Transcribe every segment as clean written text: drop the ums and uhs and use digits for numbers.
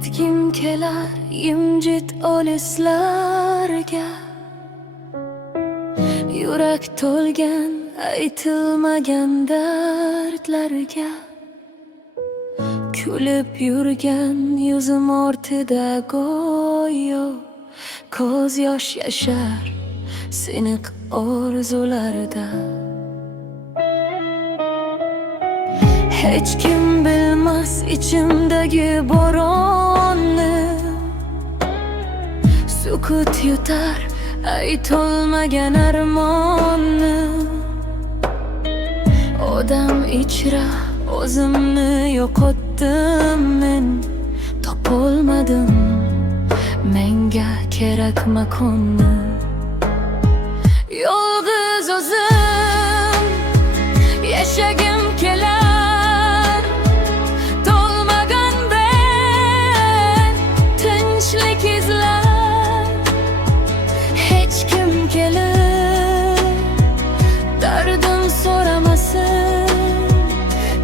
yetgim kelar jimjit olislarga. Yurak to'lgan aytilmagan dardlarga. Kulib yurgan yuzim ortida go'yo ko'z yosh yashar siniq orzularda. Hech kim bilmas ichimdagi boronni, sukut yutar aytolmagan armonni. Odam ichra o'zimni yo'qotdim men, topolmadim menga kerak makonni. Yolg'iz o'zim yashagim kelar, to'lmagan ben tinchlik izlar. Hech kim kelib dardim so'ramasin,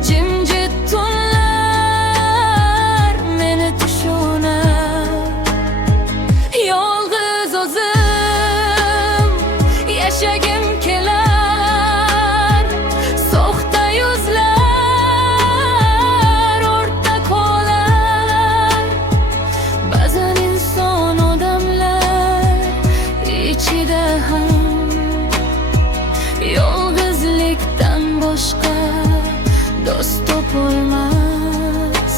jimjit tunlar meni tushunar. Yolg'iz o'zim yashagim kelar, soxta yuzlar o'rta qolar. Ba'zan inson odamlar ichida ham yolg'izlikdan boshqa do'st topolmas.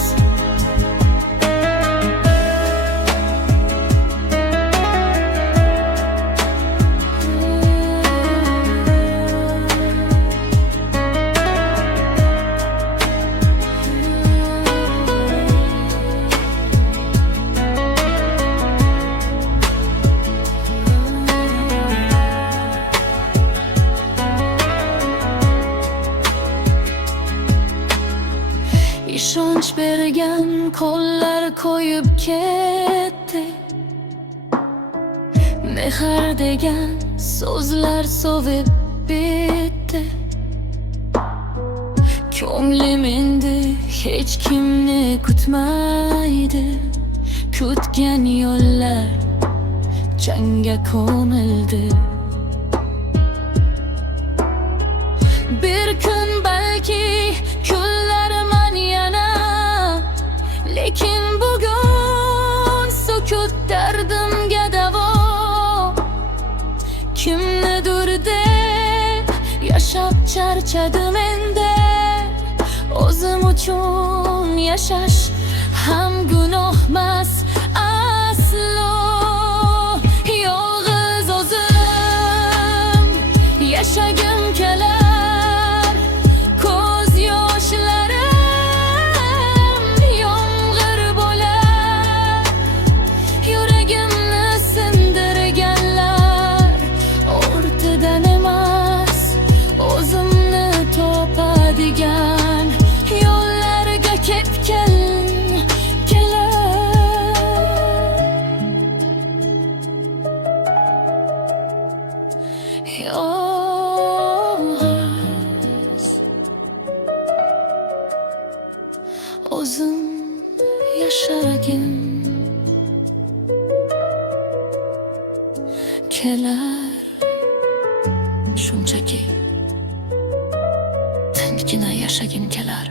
İşonch bergan qo'llar qo'yib ketdi, mehr degan so'zlar sovib bitdi. Ko'nglim endi hech kimni kutmaydi, kutgan yo'llar jangga ko'mildi. Bir kun balki kunlarman yana, lekin bugun sukut dardimga davo. Kimnidir deb yashab charchadim endi, o'zim uchun yashash ham gunohmas aslo. Yolg'iz o'zim yashagim kelar, ko'z yoshlarim yomg'ir bo'lar. Yuragimni sindirganlar o'rtadan emas, o'zimni topadigan yo'llarga ketgan kelar. Yolg'iz o'zim yashagim kelar. Shunchaki tinchgina yashagim kelar.